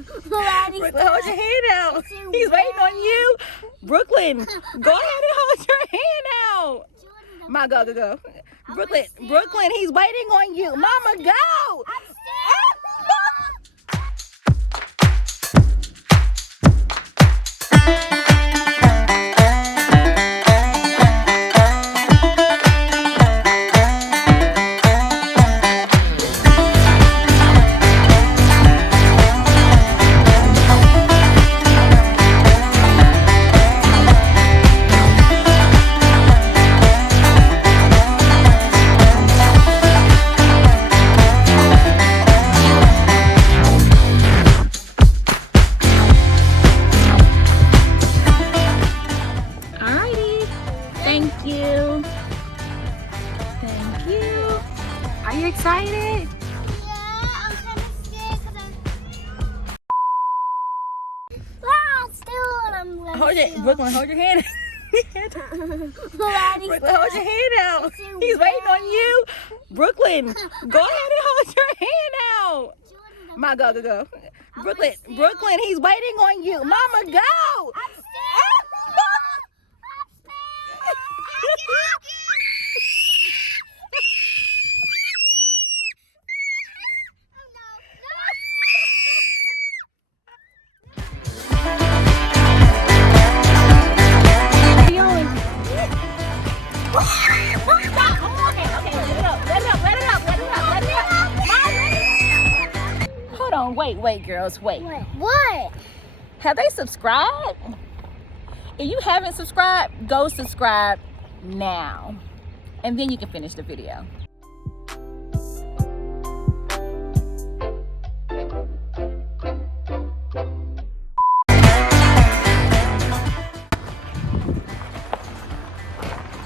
Brooklyn, hold your hand out. He's waiting on you. Brooklyn, go ahead and hold your hand out. My go. Brooklyn, he's waiting on you. Mama, go. Thank you. Are you excited? Yeah, I'm kind of scared because Brooklyn, hold your hand. Brooklyn, hold your hand out. He's waiting on you. Brooklyn, go ahead and hold your hand out. My go. Brooklyn, he's waiting on you. Mama, go. Hold on, wait, girls, wait. What? Have they subscribed? If you haven't subscribed, go subscribe now. And then you can finish the video.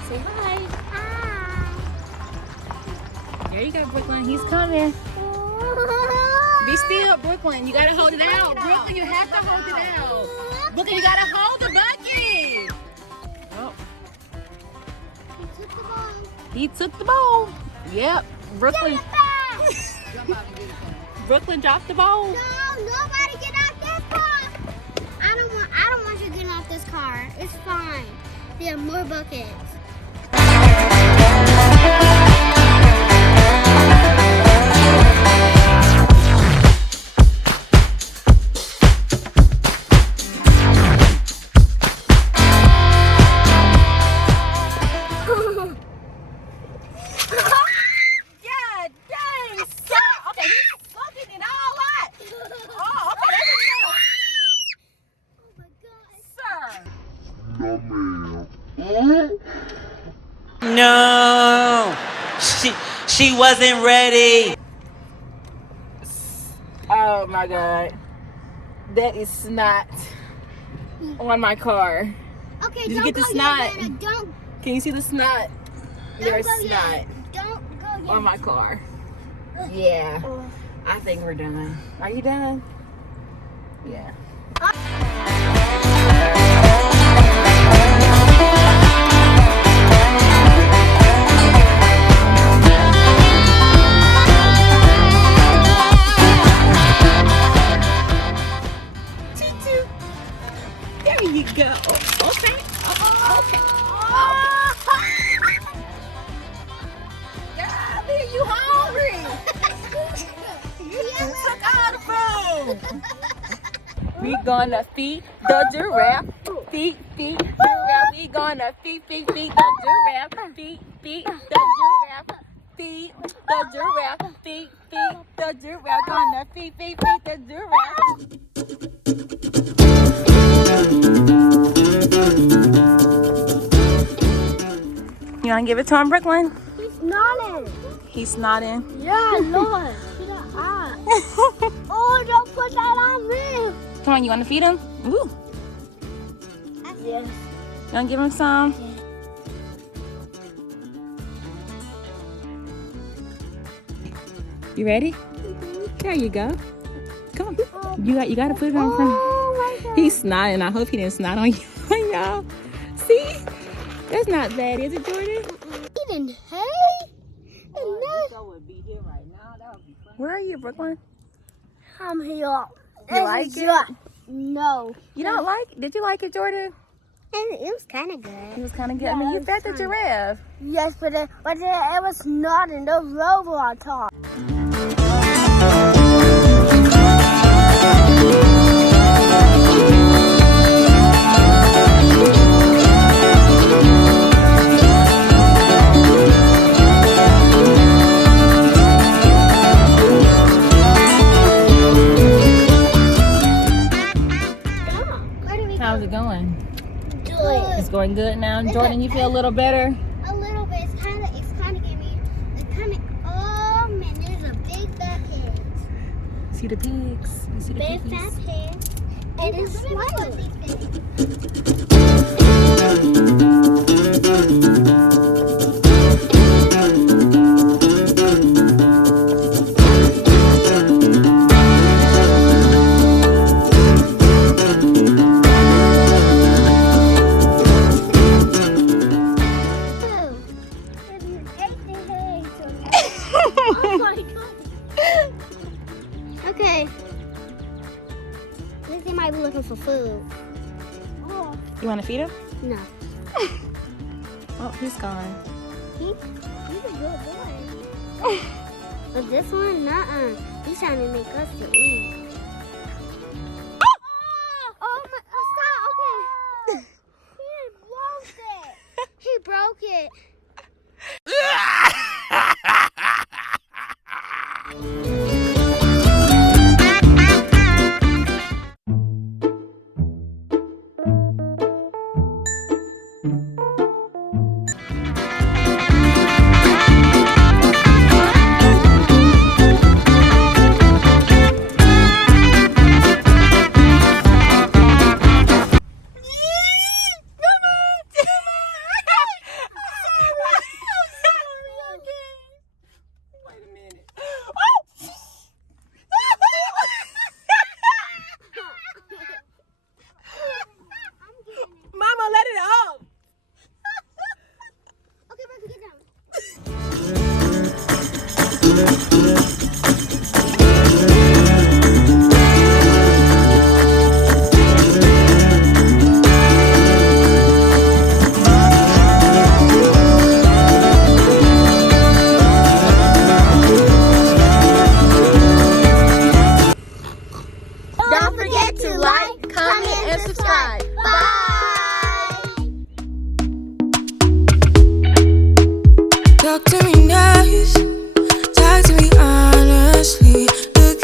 Say hi. Hi. There you go, Brooklyn. He's coming. Be still, Brooklyn. You gotta hold it out. Brooklyn, you have to hold it out. Brooklyn, you gotta hold the bucket. Oh. He took the ball. Yep. Brooklyn. Brooklyn dropped the ball. No, nobody get out this car. I don't want you getting off this car. It's fine. We have more buckets. No, she wasn't ready. Oh my God, that is snot on my car. Okay, Did you don't get the go snot? yet, Nana. Don't Can you see the snot? There's go snot yet. Don't go yet. on my car. Yeah, I think we're done. Are you done? Yeah. There you go. Okay. Okay. Golly, you hungry? You took all the food. We gonna feed the giraffe. Feed the giraffe. We gonna feed the giraffe. Feed the giraffe. Feed the giraffe. Feed the giraffe. Gonna feed the giraffe. You wanna give it to him, Brooklyn? He's nodding. He's nodding. Yeah, Lord. Oh, don't put that on me. Come on, you wanna feed him? Ooh. Yes. You wanna give him some? You ready? There you go. Come on. You gotta put it on front. Oh my God. He's snotting. I hope he didn't snot on y'all. See? That's not bad, is it, Jordan? Eating hay? Where are you, Brooklyn? I'm here. You like it? No. You don't like? Did you like it, Jordan? It was kind of good. It was kind of good. Yeah, I mean, it you was fed the fun. giraffe. Yes, but it was not in the rover on top. How's it going? Good. It's going good now. Jordan, you feel a little better? A little bit. It's kind of giving me. Oh man, there's a big fat pig. See the pigs. You see the Big piggies? fat pig. It is smiling. Oh my god. Okay. I think they might be looking for food. Oh. You want to feed him? No. Oh, he's gone. He's a good boy. But this one, nuh-uh. He's trying to make us to eat.